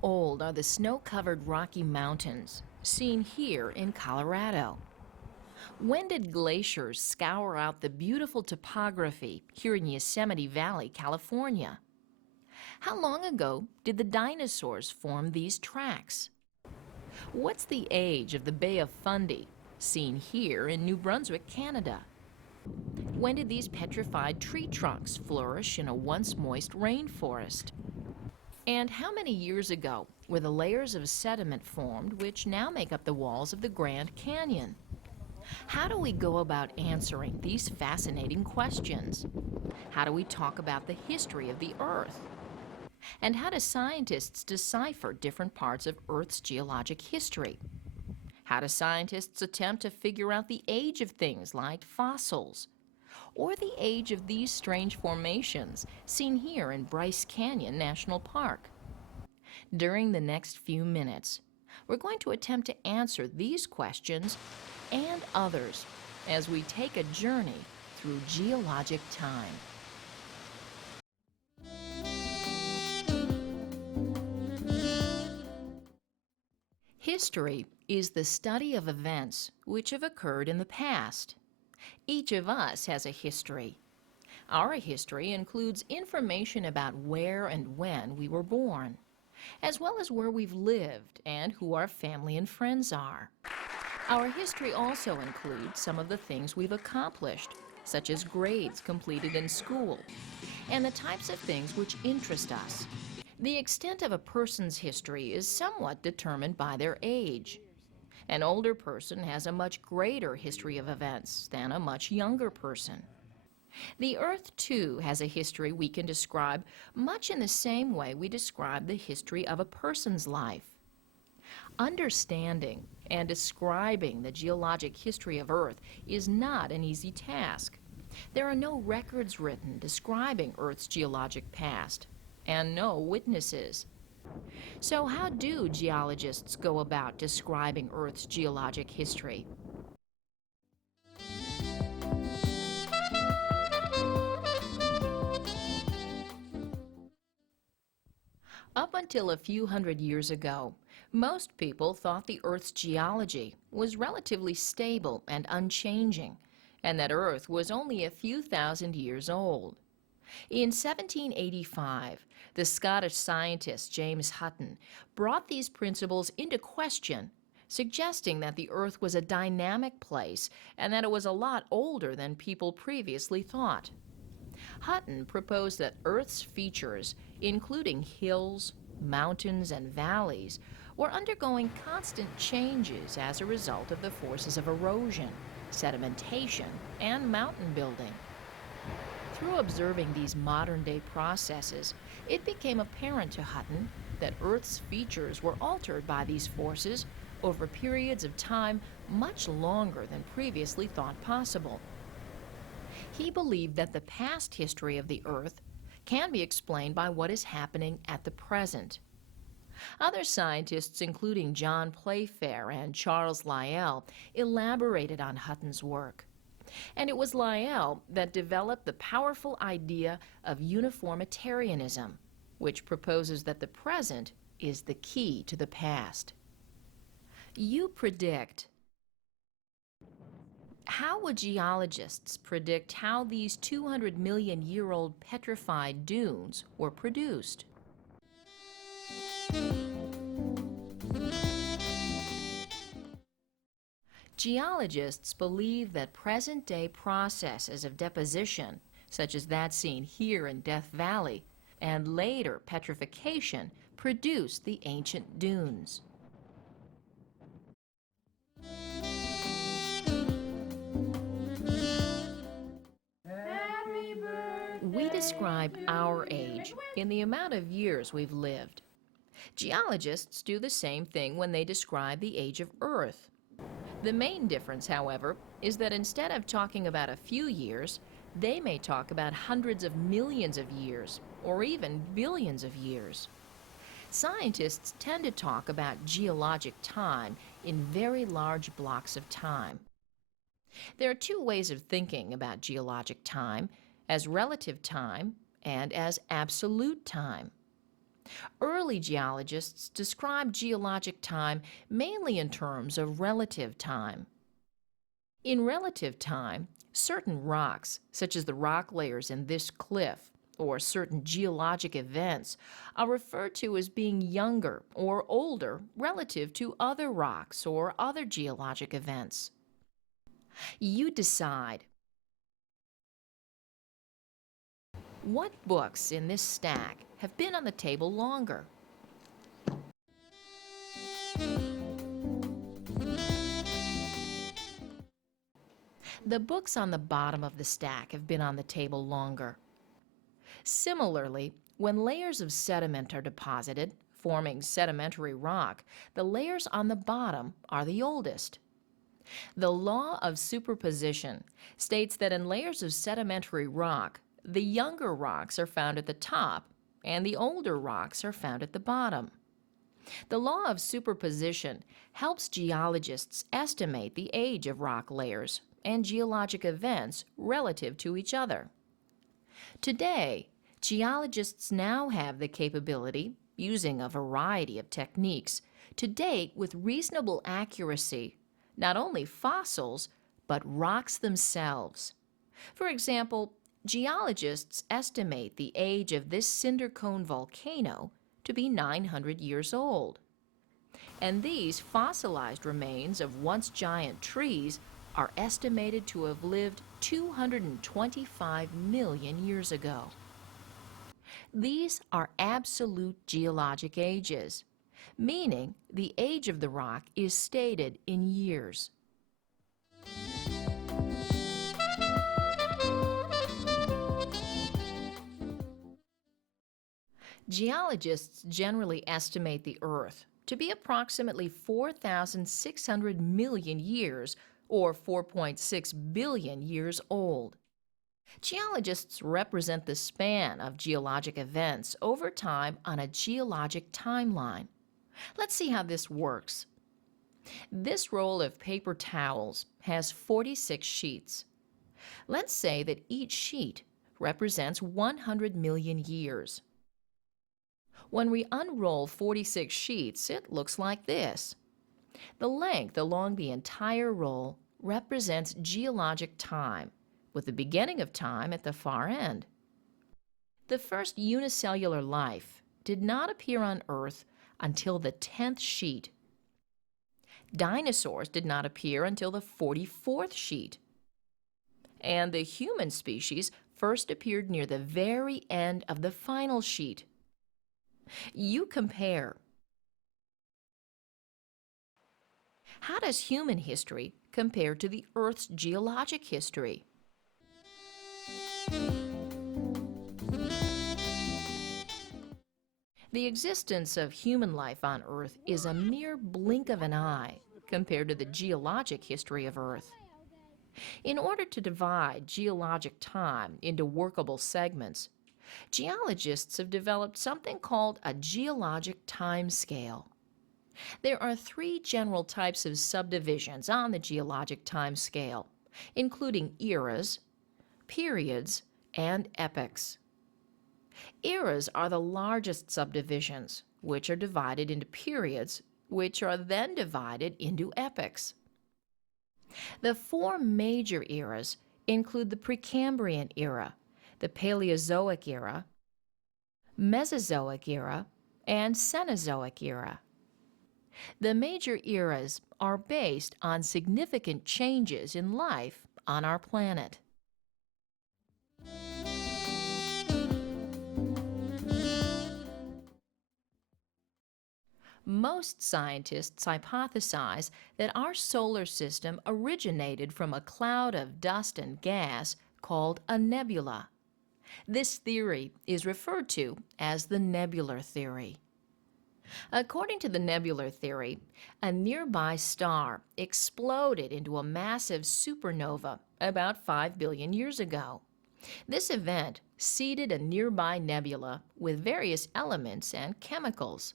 How old are the snow-covered Rocky Mountains, seen here in Colorado? When did glaciers scour out the beautiful topography here in Yosemite Valley, California? How long ago did the dinosaurs form these tracks? What's the age of the Bay of Fundy, seen here in New Brunswick, Canada? When did these petrified tree trunks flourish in a once moist rainforest? And how many years ago were the layers of sediment formed which now make up the walls of the Grand Canyon? How do we go about answering these fascinating questions? How do we talk about the history of the Earth? And how do scientists decipher different parts of Earth's geologic history? How do scientists attempt to figure out the age of things like fossils? Or the age of these strange formations seen here in Bryce Canyon National Park? During the next few minutes, we're going to attempt to answer these questions and others as we take a journey through geologic time. History is the study of events which have occurred in the past. Each of us has a history. Our history includes information about where and when we were born, as well as where we've lived and who our family and friends are. Our history also includes some of the things we've accomplished, such as grades completed in school, and the types of things which interest us. The extent of a person's history is somewhat determined by their age. An older person has a much greater history of events than a much younger person. The Earth, too, has a history we can describe much in the same way we describe the history of a person's life. Understanding and describing the geologic history of Earth is not an easy task. There are no records written describing Earth's geologic past, and no witnesses. So how do geologists go about describing Earth's geologic history? Up until a few hundred years ago, most people thought the Earth's geology was relatively stable and unchanging, and that Earth was only a few thousand years old. In 1785, the Scottish scientist James Hutton brought these principles into question, suggesting that the Earth was a dynamic place and that it was a lot older than people previously thought. Hutton proposed that Earth's features, including hills, mountains, and valleys, were undergoing constant changes as a result of the forces of erosion, sedimentation, and mountain building. Through observing these modern-day processes, it became apparent to Hutton that Earth's features were altered by these forces over periods of time much longer than previously thought possible. He believed that the past history of the Earth can be explained by what is happening at the present. Other scientists, including John Playfair and Charles Lyell, elaborated on Hutton's work. And it was Lyell that developed the powerful idea of uniformitarianism, which proposes that the present is the key to the past. You predict. How would geologists predict how these 200-million-year-old petrified dunes were produced? Geologists believe that present-day processes of deposition, such as that seen here in Death Valley, and later petrification, produced the ancient dunes. We describe our age in the amount of years we've lived. Geologists do the same thing when they describe the age of Earth. The main difference, however, is that instead of talking about a few years, they may talk about hundreds of millions of years, or even billions of years. Scientists tend to talk about geologic time in very large blocks of time. There are two ways of thinking about geologic time, as relative time and as absolute time. Early geologists described geologic time mainly in terms of relative time. In relative time, certain rocks, such as the rock layers in this cliff, or certain geologic events, are referred to as being younger or older relative to other rocks or other geologic events. You decide. What books in this stack have been on the table longer? The books on the bottom of the stack have been on the table longer. Similarly, when layers of sediment are deposited, forming sedimentary rock, the layers on the bottom are the oldest. The law of superposition states that in layers of sedimentary rock, the younger rocks are found at the top and the older rocks are found at the bottom. The law of superposition helps geologists estimate the age of rock layers and geologic events relative to each other. Today, geologists now have the capability, using a variety of techniques, to date with reasonable accuracy not only fossils, but rocks themselves. For example, geologists estimate the age of this cinder cone volcano to be 900 years old. And these fossilized remains of once giant trees are estimated to have lived 225 million years ago. These are absolute geologic ages, meaning the age of the rock is stated in years. Geologists generally estimate the Earth to be approximately 4,600 million years, or 4.6 billion years old. Geologists represent the span of geologic events over time on a geologic timeline. Let's see how this works. This roll of paper towels has 46 sheets. Let's say that each sheet represents 100 million years. When we unroll 46 sheets, it looks like this. The length along the entire roll represents geologic time, with the beginning of time at the far end. The first unicellular life did not appear on Earth until the 10th sheet. Dinosaurs did not appear until the 44th sheet. And the human species first appeared near the very end of the final sheet. You compare. How does human history compare to the Earth's geologic history? The existence of human life on Earth is a mere blink of an eye compared to the geologic history of Earth. In order to divide geologic time into workable segments, geologists have developed something called a geologic time scale. There are three general types of subdivisions on the geologic time scale, including eras, periods, and epochs. Eras are the largest subdivisions, which are divided into periods, which are then divided into epochs. The four major eras include the Precambrian era, the Paleozoic era, Mesozoic era, and Cenozoic era. The major eras are based on significant changes in life on our planet. Most scientists hypothesize that our solar system originated from a cloud of dust and gas called a nebula. This theory is referred to as the Nebular Theory. According to the Nebular Theory, a nearby star exploded into a massive supernova about 5 billion years ago. This event seeded a nearby nebula with various elements and chemicals.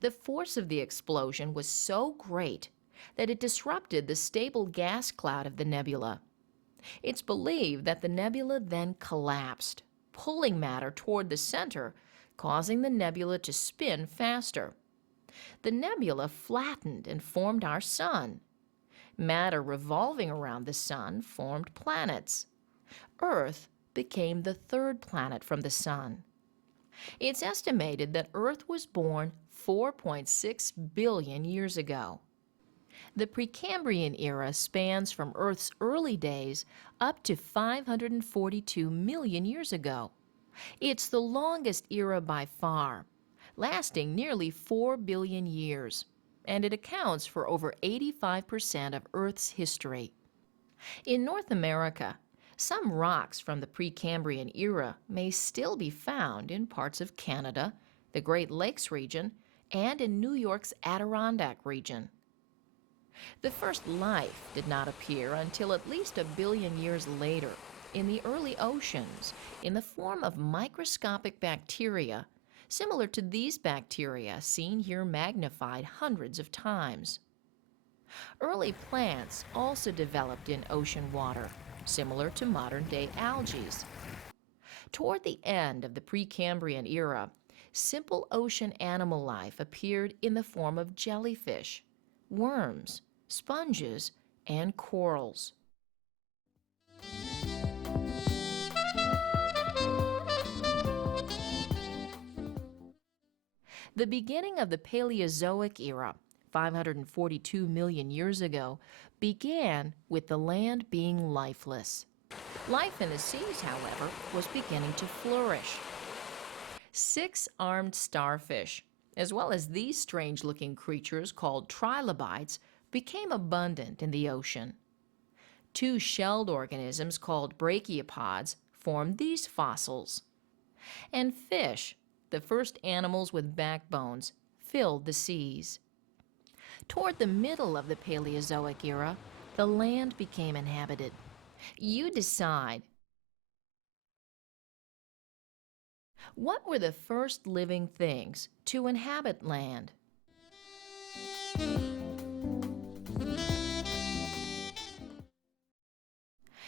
The force of the explosion was so great that it disrupted the stable gas cloud of the nebula. It's believed that the nebula then collapsed, pulling matter toward the center, causing the nebula to spin faster. The nebula flattened and formed our sun. Matter revolving around the sun formed planets. Earth became the third planet from the sun. It's estimated that Earth was born 4.6 billion years ago. The Precambrian era spans from Earth's early days up to 542 million years ago. It's the longest era by far, lasting nearly 4 billion years, and it accounts for over 85% of Earth's history. In North America, some rocks from the Precambrian era may still be found in parts of Canada, the Great Lakes region, and in New York's Adirondack region. The first life did not appear until at least a billion years later in the early oceans in the form of microscopic bacteria, similar to these bacteria seen here magnified hundreds of times. Early plants also developed in ocean water, similar to modern-day algae. Toward the end of the Precambrian era, simple ocean animal life appeared in the form of jellyfish, worms, sponges, and corals. The beginning of the Paleozoic era, 542 million years ago, began with the land being lifeless. Life in the seas, however, was beginning to flourish. Six-armed starfish, as well as these strange-looking creatures called trilobites, became abundant in the ocean. Two shelled organisms called brachiopods formed these fossils. And fish, the first animals with backbones, filled the seas. Toward the middle of the Paleozoic era, the land became inhabited. You decide. What were the first living things to inhabit land?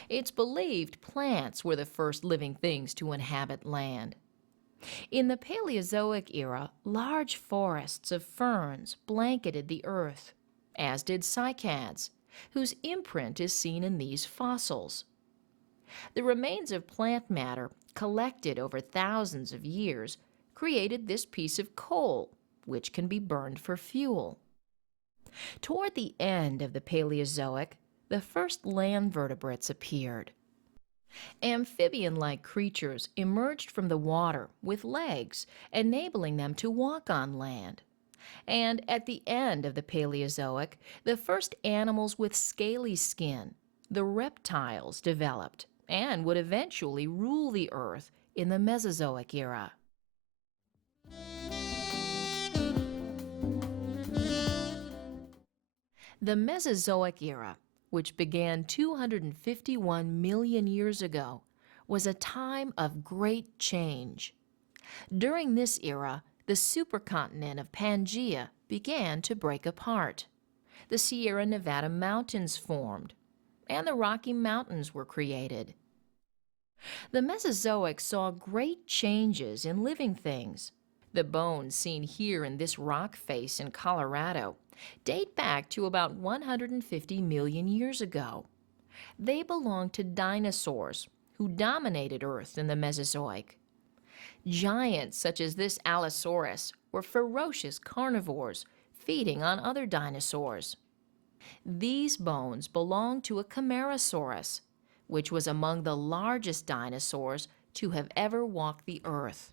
It's believed plants were the first living things to inhabit land. In the Paleozoic era, large forests of ferns blanketed the earth, as did cycads, whose imprint is seen in these fossils. The remains of plant matter collected over thousands of years created this piece of coal, which can be burned for fuel. Toward the end of the Paleozoic, the first land vertebrates appeared. Amphibian-like creatures emerged from the water with legs, enabling them to walk on land. And at the end of the Paleozoic, the first animals with scaly skin, the reptiles, developed and would eventually rule the Earth in the Mesozoic Era. The Mesozoic Era, which began 251 million years ago, was a time of great change. During this era, the supercontinent of Pangaea began to break apart. The Sierra Nevada mountains formed, and the Rocky Mountains were created. The Mesozoic saw great changes in living things. The bones seen here in this rock face in Colorado date back to about 150 million years ago. They belong to dinosaurs who dominated Earth in the Mesozoic. Giants such as this Allosaurus were ferocious carnivores feeding on other dinosaurs. These bones belong to a Camarasaurus, which was among the largest dinosaurs to have ever walked the Earth.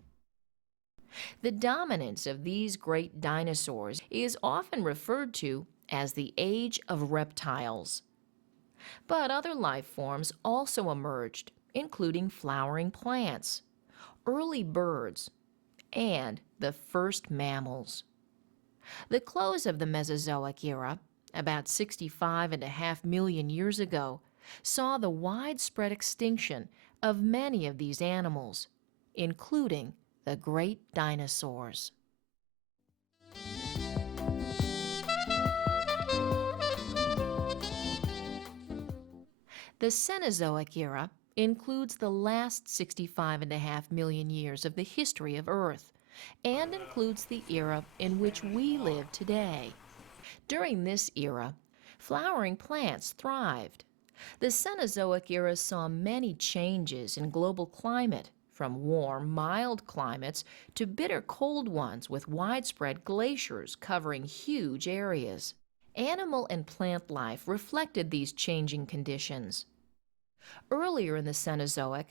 The dominance of these great dinosaurs is often referred to as the Age of Reptiles. But other life forms also emerged, including flowering plants, early birds, and the first mammals. The close of the Mesozoic era, about 65.5 million years ago, saw the widespread extinction of many of these animals, including the great dinosaurs. The Cenozoic Era includes the last 65.5 million years of the history of Earth, and includes the era in which we live today. During this era, flowering plants thrived. The Cenozoic era saw many changes in global climate, from warm, mild climates to bitter cold ones with widespread glaciers covering huge areas. Animal and plant life reflected these changing conditions. Earlier in the Cenozoic,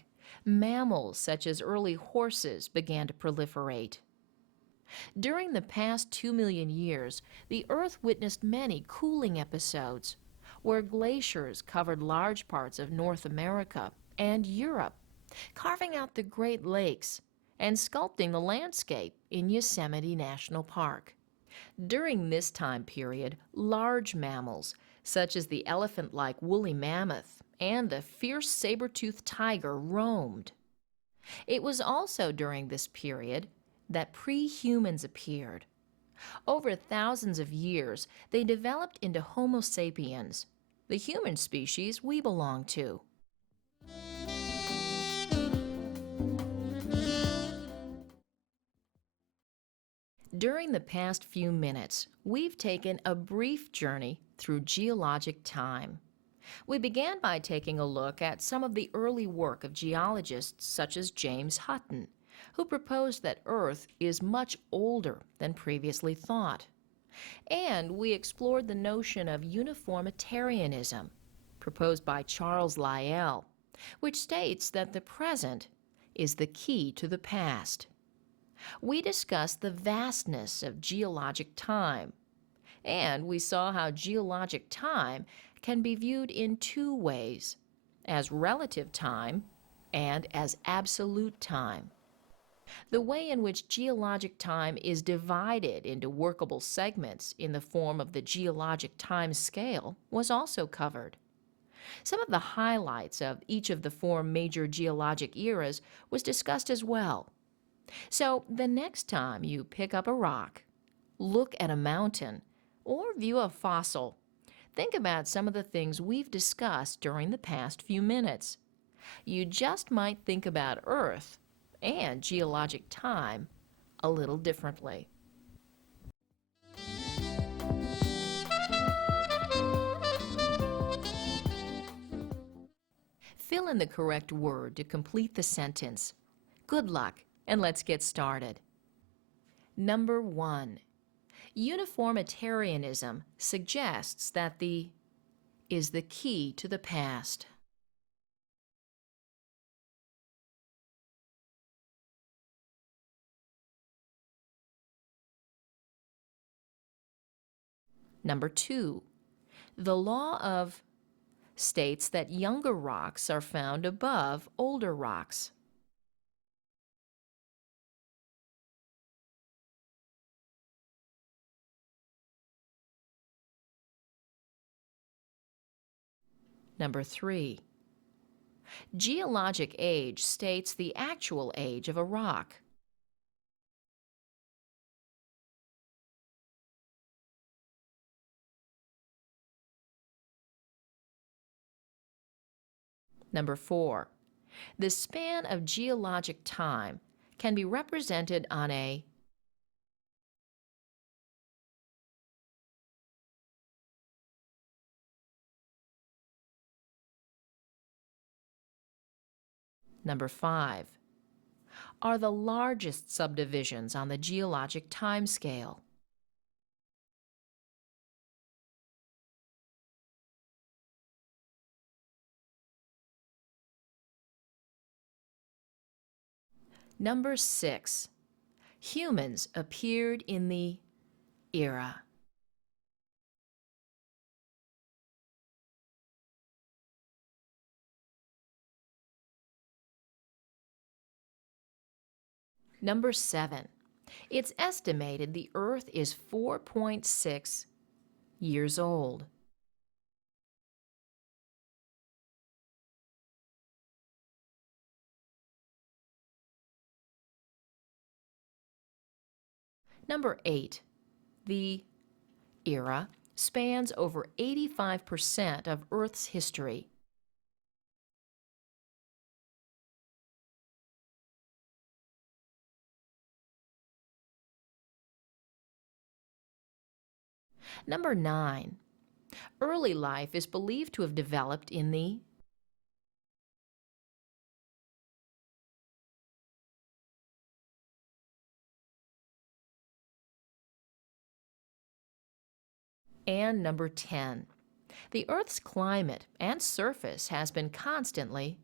mammals such as early horses began to proliferate. During the past 2 million years, the Earth witnessed many cooling episodes, where glaciers covered large parts of North America and Europe, carving out the Great Lakes and sculpting the landscape in Yosemite National Park. During this time period, large mammals, such as the elephant-like woolly mammoth and the fierce saber-toothed tiger, roamed. It was also during this period that pre-humans appeared. Over thousands of years, they developed into Homo sapiens, the human species we belong to. During the past few minutes, we've taken a brief journey through geologic time. We began by taking a look at some of the early work of geologists such as James Hutton, who proposed that Earth is much older than previously thought. And we explored the notion of uniformitarianism, proposed by Charles Lyell, which states that the present is the key to the past. We discussed the vastness of geologic time, and we saw how geologic time can be viewed in two ways, as relative time and as absolute time. The way in which geologic time is divided into workable segments in the form of the geologic time scale was also covered. Some of the highlights of each of the four major geologic eras was discussed as well. So the next time you pick up a rock, look at a mountain, or view a fossil, think about some of the things we've discussed during the past few minutes. You just might think about Earth and geologic time a little differently. Fill in the correct word to complete the sentence. Good luck, and let's get started. Number 1. Uniformitarianism suggests that the is the key to the past. Number 2. The law of states that younger rocks are found above older rocks. Number 3. Geologic age states the actual age of a rock. Number 4. The span of geologic time can be represented on a Number 5. Are the largest subdivisions on the geologic time scale. Number 6. Humans appeared in the era. Number 7. It's estimated the Earth is 4.6 years old. Number 8. The era spans over 85% of Earth's history. Number 9. Early life is believed to have developed in the and number 10. The Earth's climate and surface has been constantly